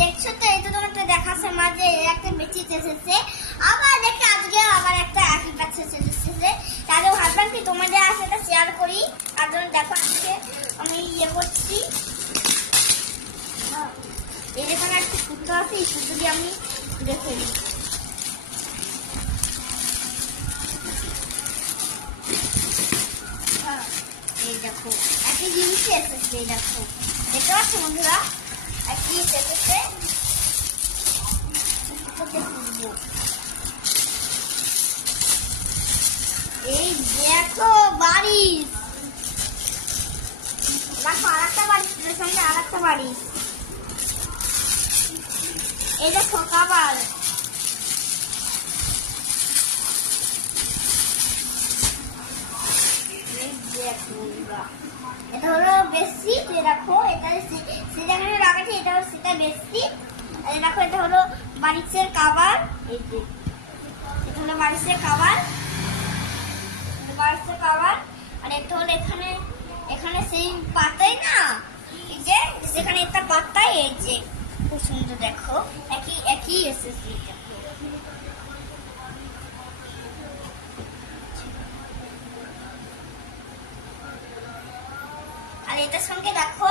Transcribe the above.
দেখছো তো, এই তো তোমাকে দেখাচ্ছে মাঝে একটা বেশি এসেছে, আবার দেখে আজকে আবার একটা একই ব্যাচ এসেছে। তাহলে ভাবলাম কি তোমাদের সাথে শেয়ার করি। আর জন্য দেখো আজকে আমি ইয়ে করছি, এই যেখানে একটা সূত্র আছে, এই সূত্র দিয়ে আমি দেখে নিই। এই দেখো একই জিনিসই এসেছে, এই দেখো দেখতে পাচ্ছ বন্ধুরা, একই এসেছে। এই দেখো বাড়িশ, দেখো আর একটা বাড়িশ, সঙ্গে আর একটা বাড়িশ। এই দেখো কাবার, এটা হলো বেশি, দেখো এটা সেটা লাগাচ্ছি, এটা হলো সেটা বেশি। আর দেখো এটা হলো বাড়িশের কাবার, এই যে এটা হলো বাড়িশের কাবার, বাড়িশের কাবার। আর এটা হলো এখানে, এখানে সেই পাতাই না, এই যে সেখানে একটা পাতাই, এই যে খুব সুন্দর দেখো একই একই এসেছে। আর এটার সঙ্গে দেখো